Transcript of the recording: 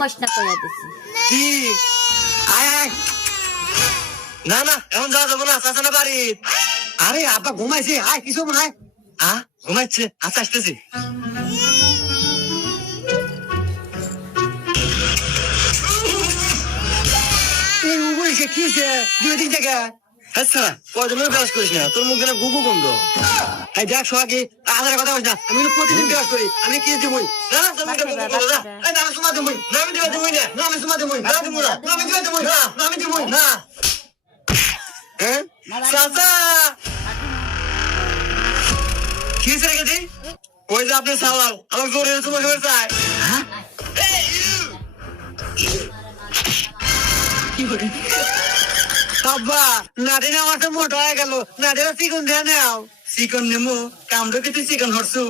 কষ্ট করে দিছি কি আয় আয় না না এখন যাওয়া যাবো না চাচা না বাড়ি আরে আব্বা ঘুমাইছে আয় কিছু মনে হয় ঘুমাইছে আচ্ছা আসতেছি এই উবইছে কিছে দুই দিক থেকে আচ্ছা কয়দিন ব্রাশ করিস না তোর মুখ যেন গুগু গন্ধ এই দেখ সোহাগী আধারে কথা বলিস না আমি প্রতিদিন ব্রাশ করি আমি কি দিবই না না তুমি কেন বলো না এই না আমি সুমা দিবই না আমি দিবই না না আমি সুমা দিবই না দিবই না আমি দিবই না না আমি দিবই না হ্যাঁ চাচা কি রে গেছি ওই যে আপনি সালাল আমার জোরে তোমাকে বের চাই হ্যাঁ আব্বা নাদিন আমার তো মোটা হয়ে গেল নাদিরা চিকন দিয়ে নাও চিকন নেমো কামড়ো কি তুই চিকন হরছু